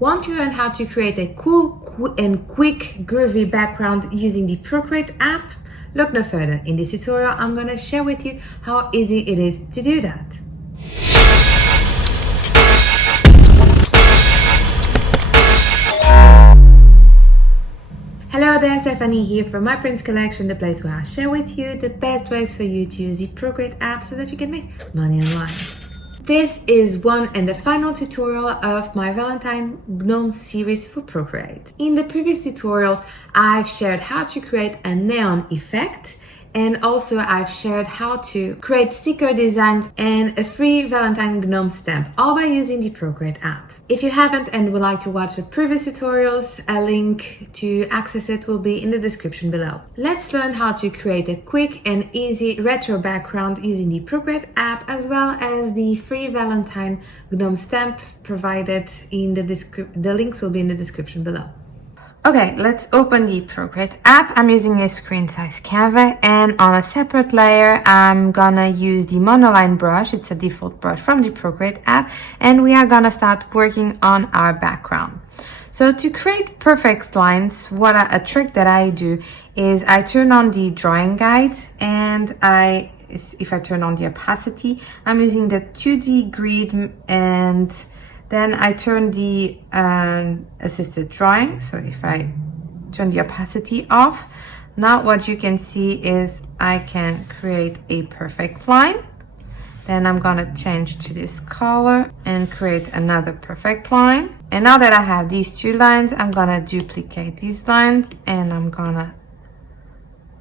Want to learn how to create a cool and quick groovy background using the Procreate app? Look no further. In this tutorial, I'm going to share with you how easy it is to do that. Hello there, Stephanie here from My Prints Collection, the place where I share with you the best ways for you to use the Procreate app so that you can make money online. This is one and the final tutorial of my Valentine Gnome series for Procreate. In the previous tutorials, I've shared how to create a neon effect, and also I've shared how to create sticker designs and a free Valentine Gnome Stamp, all by using the Procreate app. If you haven't and would like to watch the previous tutorials, a link to access it will be in the description below. Let's learn how to create a quick and easy retro background using the Procreate app, as well as the free Valentine Gnome Stamp provided in the links will be in the description below. Okay, let's open the Procreate app. I'm using a screen size canvas, and on a separate layer, I'm gonna use the monoline brush. It's a default brush from the Procreate app, and we are gonna start working on our background. So to create perfect lines, a trick that I do is I turn on the drawing guide, and if I turn on the opacity, I'm using the 2D grid, and then I turn the assisted drawing. So if I turn the opacity off, now what you can see is I can create a perfect line. Then I'm gonna change to this color and create another perfect line. And now that I have these two lines, I'm gonna duplicate these lines and I'm gonna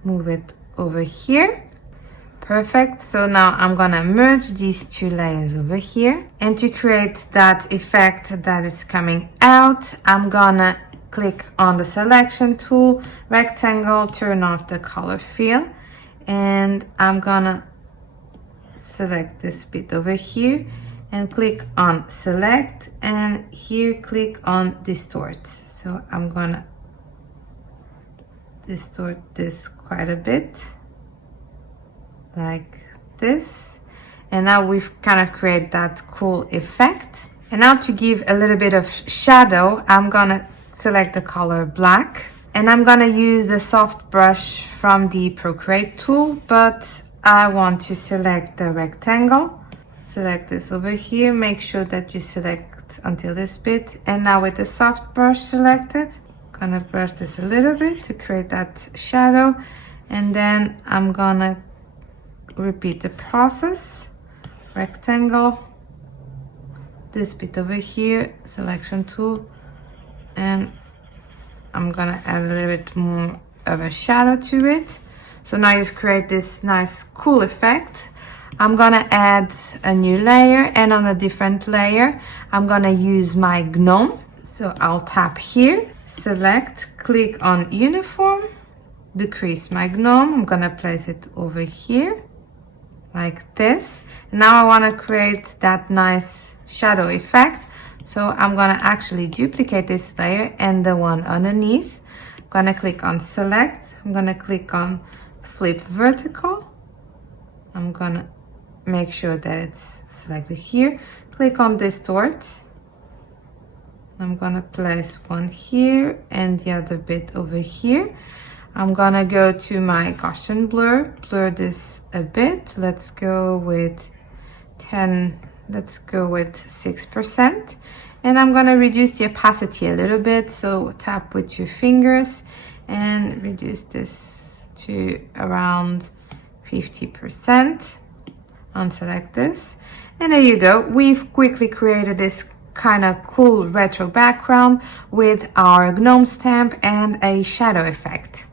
move it over here. Perfect. So now I'm gonna merge these two layers over here, and to create that effect that is coming out, I'm gonna click on the selection tool, rectangle, turn off the color fill, and I'm gonna select this bit over here and click on select, and here click on distort. So I'm gonna distort this quite a bit, like this, and now we've kind of created that cool effect. And now to give a little bit of shadow, I'm gonna select the color black, and I'm gonna use the soft brush from the Procreate tool, but I want to select the rectangle. Select this over here, make sure that you select until this bit, and now with the soft brush selected, I'm gonna brush this a little bit to create that shadow, and then I'm gonna repeat the process, rectangle, this bit over here, selection tool, and I'm gonna add a little bit more of a shadow to it. So now you've created this nice cool effect. I'm gonna add a new layer, and on a different layer I'm gonna use my gnome. So I'll tap here, select, click on uniform, decrease my gnome. I'm gonna place it over here like this. Now I want to create that nice shadow effect, so I'm gonna actually duplicate this layer and the one underneath. I'm gonna click on select, I'm gonna click on flip vertical, I'm gonna make sure that it's selected here, click on distort, I'm gonna place one here and the other bit over here. I'm gonna go to my Gaussian blur this a bit. Let's go with 6%. And I'm gonna reduce the opacity a little bit. So tap with your fingers and reduce this to around 50%. Unselect this. And there you go. We've quickly created this kind of cool retro background with our gnome stamp and a shadow effect.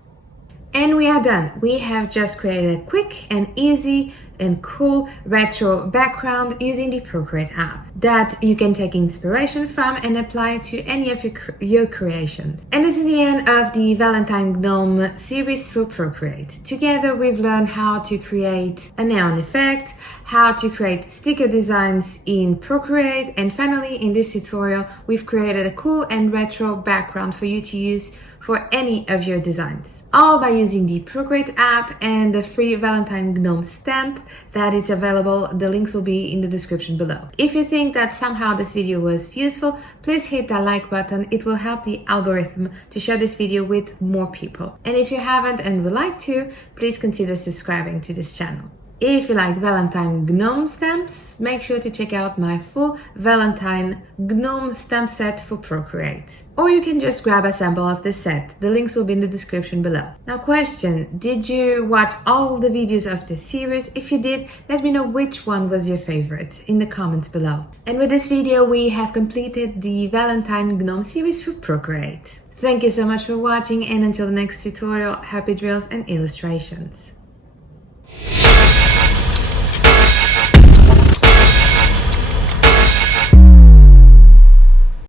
And we are done. We have just created a quick and easy and cool retro background using the Procreate app that you can take inspiration from and apply to any of your creations. And this is the end of the Valentine Gnome series for Procreate. Together we've learned how to create a neon effect, how to create sticker designs in Procreate, and finally in this tutorial we've created a cool and retro background for you to use for any of your designs, all by using the Procreate app and the free Valentine Gnome Stamp, that it's available. The links will be in the description below. If you think that somehow this video was useful, please hit that like button. It will help the algorithm to share this video with more people. And if you haven't and would like to, please consider subscribing to this channel. If you like Valentine Gnome stamps, make sure to check out my full Valentine Gnome Stamp set for Procreate. Or you can just grab a sample of this set. The links will be in the description below. Now question, did you watch all the videos of this series? If you did, let me know which one was your favorite in the comments below. And with this video, we have completed the Valentine Gnome series for Procreate. Thank you so much for watching, and until the next tutorial, happy drills and illustrations.